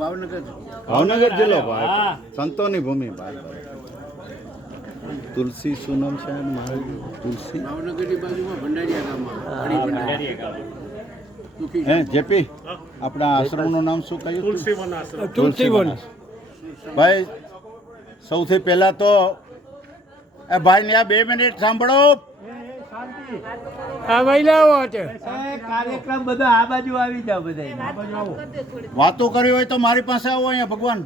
ભાવનગર જિલ્લો ભાઈ, સંતોની ભૂમિ ભાઈ. તુલસી શું નામ છે મારું? તુલસી ભાવનગરની બાજુમાં ભંડારીયા ગામમાં. હે જેપી, આપણા આશ્રમનું નામ શું કહ્યું? તુલસીવન. ભાઈ સૌથી પહેલા તો એ ભાઈ ને 2 મિનિટ સાંભળો. આ મહિલાઓ છે. કાર્યક્રમ બધા આ બાજુ આવી જાવ, બધા વાતો કરી હોય તો મારી પાસે આવો અહીંયા. ભગવાન,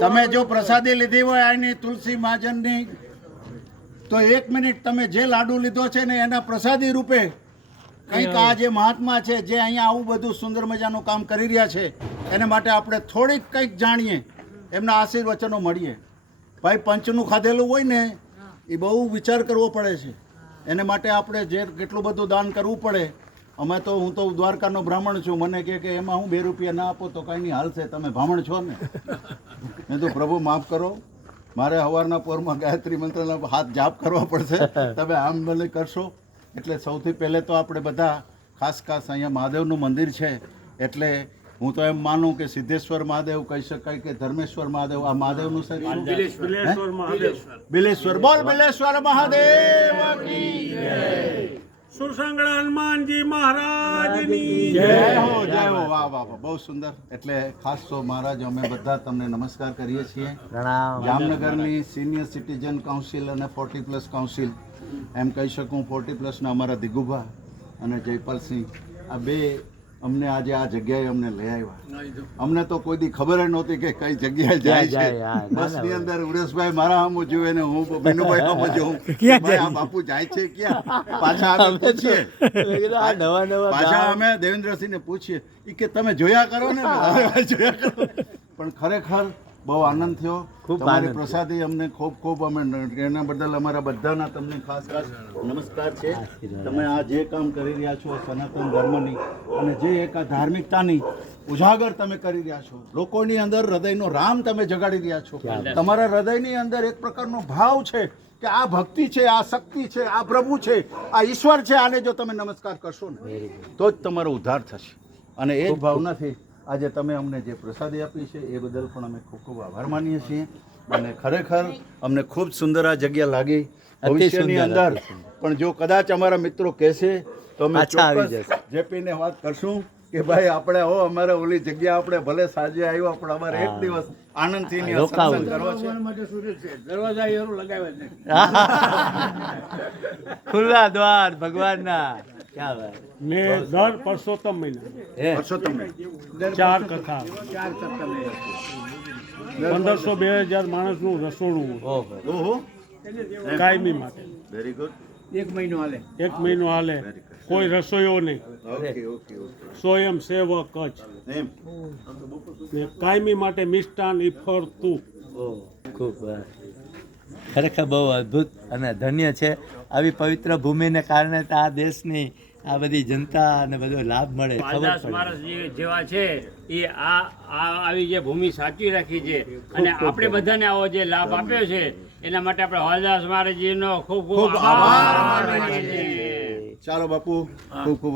તમે જો પ્રસાદી લીધી હોય આની તુલસી મહાજનની, તો 1 મિનિટ તમે જે લાડુ લીધો છે ને એના પ્રસાદી રૂપે કંઈક આ જે મહાત્મા છે, જે અહીંયા આવું બધું સુંદર મજાનું કામ કરી રહ્યા છે, એને માટે આપણે થોડીક કંઈક જાણીએ, એમના આશીર્વચનો મળીએ. ભાઈ પંચનું ખાધેલું હોય ને એ બહુ વિચાર કરવો પડે છે. એને માટે આપણે જે કેટલું બધું દાન કરવું પડે. અમે તો, હું તો દ્વારકાનો બ્રાહ્મણ છું, મને કે એમાં હું 2 રૂપિયા ના આપો તો કાંઈ નહીં હાલશે, તમે બ્રાહ્મણ છો ને. મેં તો પ્રભુ માફ કરો, મારે સવારના પોરમાં ગાયત્રી મંત્રના હાથ જાપ કરવા પડશે, તમે આમ ભલે કરશો. એટલે સૌથી પહેલે તો આપણે બધા ખાસ અહીંયા મહાદેવનું મંદિર છે, એટલે હું તો એમ માનું કે સિદ્ધેશ્વર મહાદેવ કહી શકાય કે ધર્મેશ્વર મહાદેવ. આ મહાદેવનું સાહેબ બિલેશ્વર. બોલ બિલેશ્વર મહાદેવ કી જય. સુરસંગડા હનુમાનજી મહારાજની જય હો, જય હો. વાહ વાહ વાહ, બહુ સુંદર. એટલે ખાસ તો મહારાજ અમે બધા તમને નમસ્કાર કરીએ છીએ. જામનગરની સિનિયર સિટીઝન કાઉન્સિલ અને 40+ કાઉન્સિલ, એમ કહી શકું 40+ ના અમારા દિગુભા અને જયપાલસિંહ, આ 2 અમને આજે આ જગ્યાએ અમને લઈ આવ્યા. અમને તો કોઈ દી ખબર જ નહોતી કે કઈ જગ્યાએ જાય છે. બસની અંદર ઉરેશભાઈ મારા આમ જોવે ને હું બેનુભાઈ આમ જોઉં, ભાઈ આ બાપુ જાય છે ક્યાં? પાછા અમે પૂછીએ, પાછા અમે દેવેન્દ્રસિંહને પૂછીએ, એ કે તમે જોયા કરો ને. જોયા કરો. પણ ખરેખર બહુ આનંદ થયો. તમારી પ્રસાદી અમને ખૂબ અમે એના બદલ અમારા બધાના તમને ખાસ નમસ્કાર છે. તમે આ જે કામ કરી રહ્યા છો સનાતન ધર્મની અને જે એક આ ધાર્મિકતાની ઉજાગર તમે કરી રહ્યા છો, લોકોની અંદર હૃદયનો રામ તમે જગાડી રહ્યા છો. તમારા હૃદયની અંદર એક પ્રકારનો ભાવ છે કે આ ભક્તિ છે, આ શક્તિ છે, આ પ્રભુ છે, આ ઈશ્વર છે, આને જો તમે નમસ્કાર કરશો ને તો જ તમારો ઉદ્ધાર થશે. અને એ જ ભાવનાથી આજે તમે અમને જે પ્રસાદી આપી છે એ બદલ પણ અમે ખૂબ ખૂબ આભાર માનીએ છીએ. અને ખરેખર અમને ખૂબ સુંદર આ જગ્યા લાગી. ભવિષ્યની અંદર પણ જો કદાચ અમારા મિત્રો કહેશે તો અમે ચોક્કસ જેપીને વાત કરશું કે ભાઈ આપણે અમારે ઓલી જગ્યા આપણે ભલે સાંજે આવ્યો પણ અમારે એક દિવસ આનંદથી સત્સંગ કરવો છે. દરવાજા એરું લગાવે છે, ખુલ્લા દ્વાર ભગવાનના. ને દર પરસોત્તમ મહિના 4 કથા, 1500-2000 માણસનું રસોડું ઓહો, કાયમી માટે. Very good. 1 મહિનો હાલે. 1 મહિનો હાલે, કોઈ રસોઈઓ નહીં, સ્વયં સેવક જ. ને કાયમી માટે મિષ્ટાન ઈફરતું. ખૂબ ખરેખર બહુ અદ્ભુત અને ધન્ય છે. આવી પવિત્ર ભૂમિને કારણે તો આ દેશની આ બધી જનતા અને બધો લાભ મળે. વાલદાસ મહારાજ જેવા છે એ આવી જે ભૂમિ સાચવી રાખી છે અને આપણે બધાને આવો જે લાભ આપ્યો છે એના માટે આપણે વાલદાસ મહારાજજીનો ખૂબ ખૂબ આભાર માનીએ છીએ. ચાલો બાપુ, ખૂબ ખૂબ